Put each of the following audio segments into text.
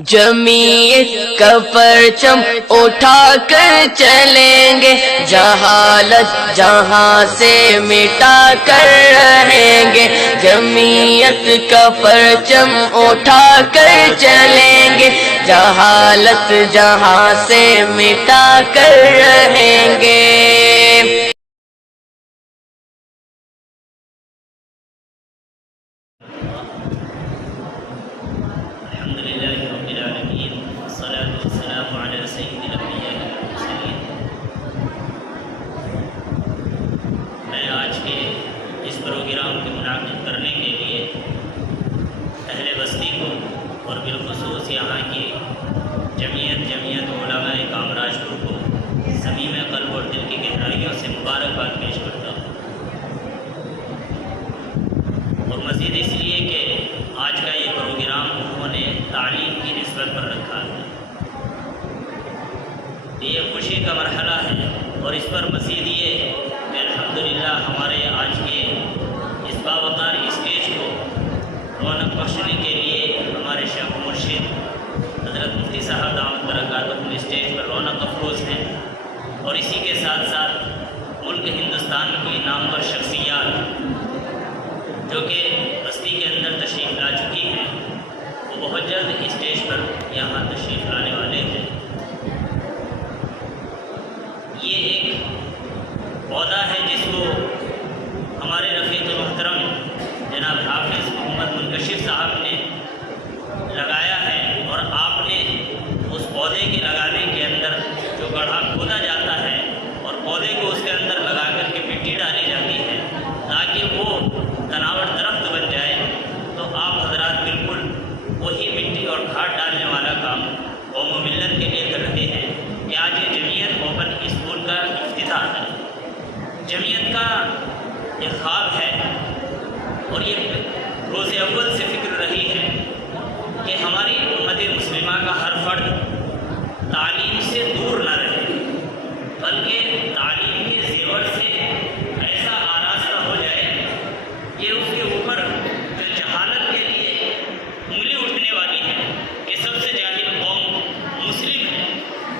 جمعیت کا پرچم اٹھا کر چلیں گے، جہالت جہاں سے مٹا کر رہیں گے۔ جمعیت کا پرچم اٹھا کر چلیں گے، جہالت جہاں سے مٹا کر رہیں گے۔ پروگرام کے منعقد کرنے کے لیے اہل بستی کو اور بالخصوص یہاں کی جمعیت علماء کامراج کو صمیم قلب اور دل کی گہرائیوں سے مبارکباد پیش کرتا ہوں، اور مزید اس لیے کہ آج کا یہ پروگرام انہوں نے تعلیم کی نسبت پر رکھا ہے۔ یہ خوشی کا مرحلہ ہے، اور اس پر مزید یہ کہ الحمدللہ ہمارے آج کے اس باوقار اسٹیج کو رونق بخشنے کے لیے ہمارے شیخ مرشد حضرت مفتی صاحب دعوت برکاتہ اسٹیج پر رونق افروز ہیں، اور اسی کے ساتھ ساتھ ملک ہندوستان کی نامور شخصیات جو کہ بستی کے اندر تشریف لا چکی ہیں، وہ بہت جلد اسٹیج پر یہاں تشریف لانے والے ہیں۔ یہ ایک پودا ہے جس کو ہمارے رفیق محترم جناب حافظ محمد منکشف صاحب نے لگایا ہے، اور آپ نے اس پودے کے لگانے کے اندر جو گڑھا کھودا جاتا ہے اور پودے کو اس کے اندر لگا کر کے مٹی ڈالی جاتی ہے تاکہ وہ تناور درخت بن جائے، تو آپ حضرات بالکل وہی مٹی اور کھاد ڈالنے والا کام قوم و ملت کے لیے کر رہے ہیں کہ آج یہ جمعیت اوپن اسکول کا افتتاح ہے۔ جمعیت کا ایک خواب ہے، اور یہ روز اول سے فکر رہی ہے کہ ہماری امت مسلمہ کا ہر فرد تعلیم سے دور نہ رہے، بلکہ تعلیم کے زیور سے ایسا آراستہ ہو جائے کہ اس کے اوپر جو جہالت کے لیے انگلی اٹھنے والی ہے کہ سب سے جاہل قوم مسلم ہے،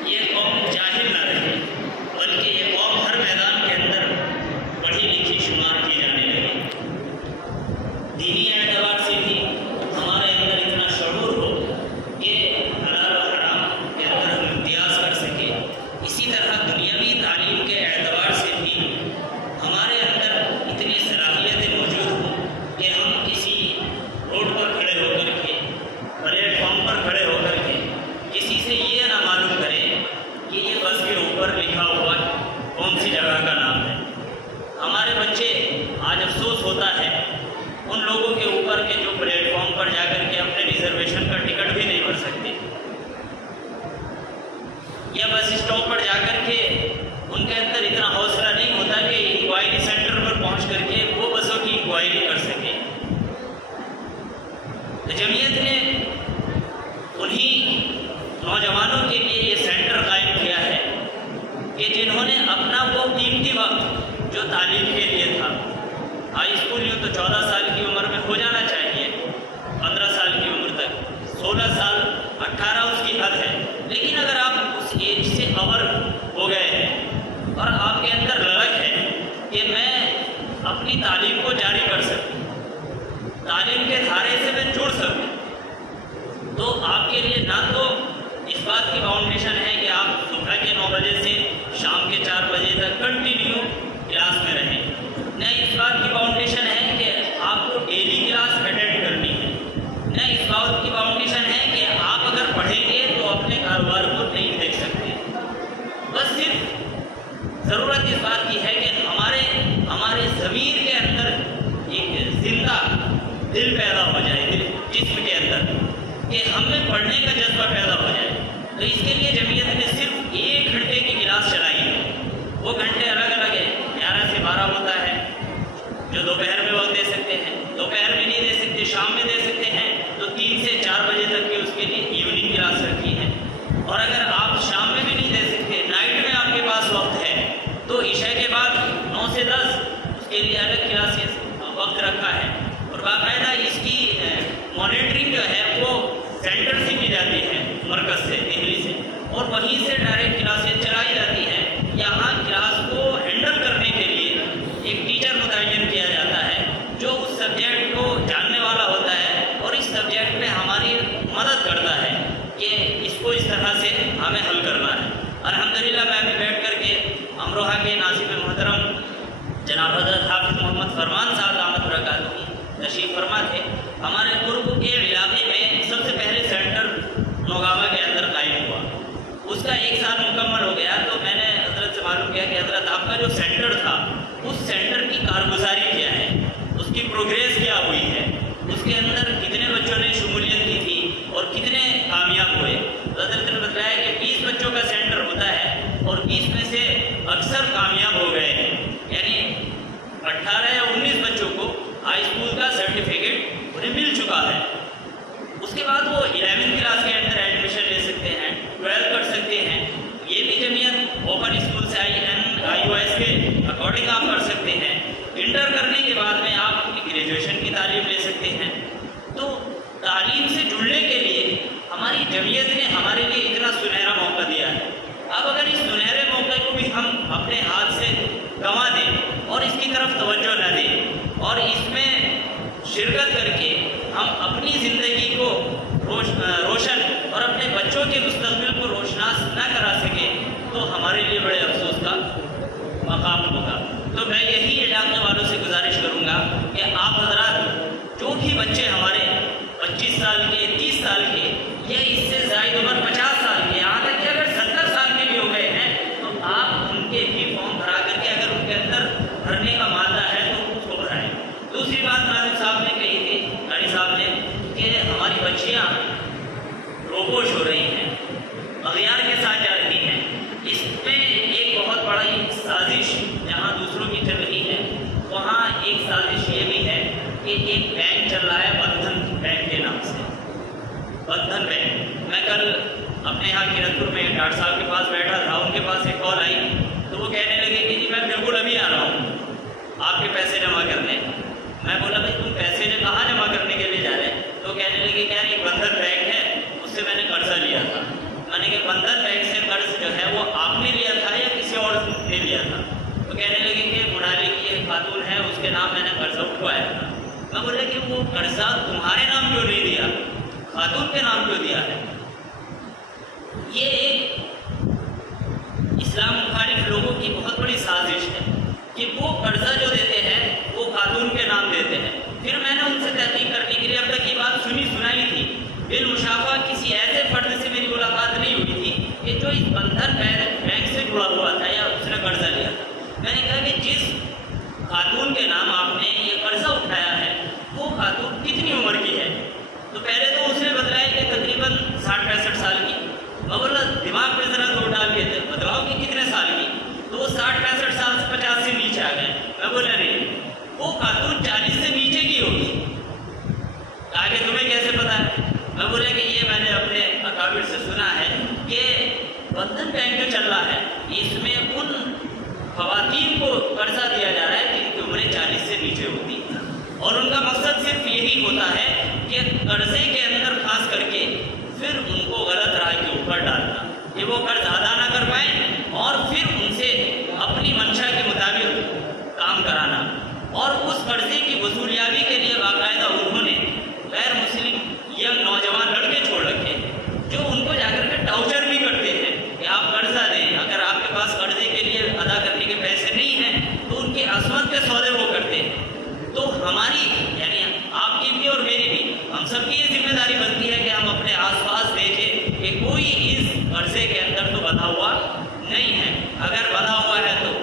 یہ قوم جاہل نہ رہے، بلکہ یہ قوم ہر میدان کے اندر پڑھی لکھی شمار کی جانے لگے۔ دینی اعتبار سے بھی ہمارے اندر اتنا شعور ہو کہ حلال و حرام کے اندر ہم امتیاز کر سکیں، اسی طرح دنیاوی تعلیم کے اعتبار سے بھی ہمارے اندر اتنی صلاحیتیں موجود ہوں کہ ہم کسی روڈ پر کھڑے ہو کر کے، پلیٹ فارم پر کھڑے ہو کر کے کسی سے یہ نہ معلوم کریں کہ یہ بس کے اوپر لکھا ہوا کون سی جگہ کا نام ہے۔ ہمارے بچے آج افسوس ہوتا ہے ان لوگوں کے اوپر کے جو پلیٹ فارم پر جا کر کے اپنے ریزرویشن کا ٹکٹ بھی نہیں بھر سکتے، یا بس اسٹاپ پر جا کر کے ان کے اندر اتنا حوصلہ نہیں ہوتا کہ انکوائری سینٹر پر پہنچ کر کے وہ بسوں کی انکوائری کر سکے۔ تو جمعیت نے انہی نوجوانوں کے لیے یہ سینٹر قائم کیا ہے کہ جنہوں نے اپنا وہ قیمتی وقت جو تعلیم کے لیے تھا، ہائی اسکول یوں تو 14 سال کی عمر میں ہو جانا چاہیے، 15 سال کی عمر تک، 16 سال 18 اس کی حد ہے، لیکن اگر آپ اس ایج سے اوور ہو گئے ہیں اور آپ کے اندر للک ہے کہ میں اپنی تعلیم کو جاری کر سکوں، تعلیم کے دھارے سے میں جڑ سکوں، تو آپ کے لیے نہ تو اس بات کی فاؤنڈیشن ہے کہ آپ صبح کے 9 بجے سے شام کے 4 بجے تک کنٹینیو کلاس میں رہیں، نہ اس بات کی فاؤنڈیشن ہے کہ آپ کو ڈیلی کلاس اٹینڈ کرنی ہے، نہ اس بات کی فاؤنڈیشن ہے کہ آپ اگر پڑھیں گے تو اپنے کاروبار کو نہیں دیکھ سکتے۔ بس صرف ضرورت اس بات کی ہے کہ ہمارے ضمیر کے اندر ایک زندہ دل پیدا ہو جائے، جسم کے اندر، کہ ہم میں پڑھنے کا جذبہ پیدا ہو جائے۔ تو اس کے لیے جمعیت نے صرف 1 گھنٹے کی کلاس چلائی ہے، وہ گھنٹے الگ الگ ہے، 11 سے 12 ہوتا ہے، جو دوپہر میں وقت دے سکتے ہیں، دوپہر میں نہیں دے سکتے، شام میں دے سکتے ہیں، تو 3 سے 4 بجے تک کی اس کے لیے ایوننگ کلاس رکھی ہے، اور اگر آپ شام میں بھی نہیں دے سکتے، نائٹ میں آپ کے پاس وقت ہے، تو عشاء کے بعد 9 سے 10 اس کے لیے الگ کلاسز وقت رکھا ہے، اور باقاعدہ اس کی مانیٹرنگ جو ہے وہ سینٹر سے کی جاتی ہیں مرکز سے، دہلی سے، اور وہیں سے ڈائریکٹ کلاسیں چلائی جاتی ہیں۔ یہاں کلاس کو ہینڈل کرنے کے لیے ایک ٹیچر متعین کیا جاتا ہے جو اس سبجیکٹ کو جاننے والا ہوتا ہے اور اس سبجیکٹ میں ہماری مدد کرتا ہے کہ اس کو اس طرح سے ہمیں حل کرنا ہے۔ الحمدللہ میں ابھی بیٹھ کر کے امروہہ کے ناصب محترم جناب حضرت حافظ محمد فرمان صاحب دامت برکاتہ تشریف فرما تھے۔ ہمارے قرب کے علاقے میں سب سے پہلے سینٹر نوگاوا کے اندر قائم ہوا، اس کا 1 سال مکمل ہو گیا، تو میں نے حضرت سے معلوم کیا کہ حضرت آپ کا جو سینٹر تھا اس سینٹر کی کارگزاری کیا ہے، اس کی پروگریس کیا ہوئی ہے، اس کے اندر کتنے بچوں نے شمولیت کی تھی اور کتنے کامیاب ہوئے۔ حضرت نے بتایا کہ 20 بچوں کا سینٹر ہوتا ہے اور 20 میں سے اکثر کامیاب ہو گئے ہیں، یعنی 18 یا 19 بچوں کو ہائی اسکول کا سرٹیفکیٹ انہیں مل چکا ہے۔ اس کے بعد وہ 11 کلاس کے اندر ایڈمیشن لے سکتے ہیں، 12 کر سکتے ہیں۔ یہ بھی جمعیت اوپن اسکول سے IOS کے اکارڈنگ آپ کر سکتے ہیں۔ انٹر کرنے کے بعد میں آپ اپنی گریجویشن کی تعلیم لے سکتے ہیں۔ تو تعلیم سے جڑنے کے لیے ہماری جمعیت نے ہمارے لیے اتنا سنہرا موقع دیا ہے۔ اب اگر اس سنہرے موقع کو بھی ہم اپنے ہاتھ سے گنوا دیں اور اس کی طرف توجہ نہ دیں اور اس میں شرکت کر کے ہم اپنی زندگی کو روشن اور اپنے بچوں کے مستقبل کو روشناس نہ کرا سکیں تو ہمارے لیے بڑے افسوس کا مقام ہوگا۔ تو میں یہی علاقے والوں سے گزارش کروں گا کہ آپ حضرات جو بھی بچے ہمارے 25 سال کے، 30 سال کے یا اس سے زائد عمر 50 سال کے، یہاں تک کہ اگر 70 سال کے بھی ہو گئے ہیں تو آپ ان کے بھی فارم بھرا کر کے اگر ان کے اندر بھرنے کا مادہ ہے تو اس کو بھرائیں۔ دوسری بات ناظم صاحب نے کہی تھی، قاری صاحب نے، کہ ہماری بچیاں روپوش ہو رہی ہیں، اغیار کے ساتھ جا رہی ہیں۔ اس میں ایک بہت بڑی سازش جہاں دوسروں کی چل رہی ہے وہاں ایک سازش یہ بھی ہے کہ ایک بینک چل رہا ہے بندھن بینک کے نام سے، بندھن بینک۔ میں کل اپنے یہاں کرن پور میں ڈاکٹر صاحب کے پاس بیٹھا تھا، ان کے پاس ایک کال آئی تو وہ کہنے لگے کہ جی میں بالکل ابھی آ رہا ہوں آپ کے پیسے جمع کرنے۔ میں بولا بھائی تم پیسے کہاں جمع کرنے کے لیے جا رہے ہیں؟ تو کہنے لگے کہ یار یہ بندھن بینک ہے، اس سے میں نے قرضہ لیا تھا۔ میں نے کہا بندھن بینک سے قرض جو ہے وہ آپ نے لیا تھا یا کسی اور نے لیا تھا؟ تو کہنے لگے کہ بڑھالے کی ایک خاتون ہے، اس کے نام میں نے قرضہ اٹھوایا تھا۔ میں بولا کہ وہ قرضہ تمہارے نام کیوں نہیں دیا، خاتون کے نام کیوں دیا ہے؟ یہ ایک اسلام مخالف لوگوں کی بہت بڑی سازش ہے کہ وہ قرضہ جو دیتے ہیں وہ خاتون کے نام دیتے ہیں۔ پھر میں نے ان سے تحقیق کرنے کے لیے اب تک یہ بات سنائی تھی، بالمشافہ کسی ایسے فرد سے میری ملاقات نہیں ہوئی تھی کہ جو اس بندھن بینک سے جڑا ہوا تھا یا اس نے قرضہ لیا تھا۔ میں نے کہا کہ جس خاتون کے نام آپ نے یہ قرضہ اٹھایا ہے وہ خاتون کتنی عمر کی ہے؟ تو پہلے تو اس نے بتلایا کہ تقریباً 60-65 سال کی۔ میں بولا دماغ پہ ذرا زور ڈال کے بتلاؤ کہ کتنے سال کی؟ تو وہ 60-65 سال سے 50 سے نیچے آ گئے۔ میں بولا نہیں، وہ خاتون 40 سے نیچے کی ہوگی۔ کہا کہ تمہیں کیسے پتا ہے؟ میں بولا کہ یہ میں نے اپنے اکابر سے سنا ہے کہ بندھن بینک جو چل رہا ہے اس میں ان خواتین کو قرضہ دیا جا رہا ہے جن کی عمریں 40 سے نیچے ہوتی ہیں، اور ان کا مقصد صرف یہی ہوتا ہے کہ قرضے کے اندر خاص کر کے پھر ان کو غلط راہ کے اوپر ڈالنا کہ وہ قرض ادا نہ کر پائیں اور پھر ان سے اپنی منشا کے مطابق کام کرانا، اور اس قرضے کی وصولیابی کے لیے باقاعدہ انہوں نے غیر مسلم ینگ نوجوان لڑکے چھوڑ رکھے جو ان کو جا کر کے ٹارچر بھی کرتے ہیں کہ آپ قرضہ دیں، اگر آپ کے پاس قرضے کے لیے ادا کرنے کے پیسے نہیں ہیں تو ان کی عصمت کے سودے وہ کرتے ہیں۔ تو ہماری یعنی آپ کی بھی اور میری بھی، ہم سب کی یہ ذمہ داری بنتی ہے کہ ہم اپنے آس پاس دیکھیں کہ کوئی اس قرضے کے اندر تو بندھا ہوا نہیں ہے، اگر بندھا ہوا ہے تو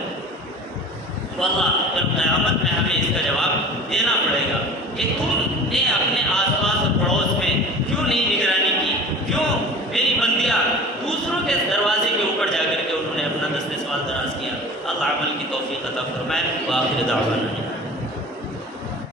واللہ جب قیامت میں ہمیں اس کا جواب دینا پڑے گا کہ تم نے اپنے آس پاس اور پڑوس میں کیوں نہیں نگرانی کی، کیوں میری بندیاں دوسروں کے دروازے کے اوپر جا کر کے انہوں نے اپنا دست سوال دراز کیا۔ اللہ عمل کی توفیق عطا فرمائے۔ وآخر دعوانا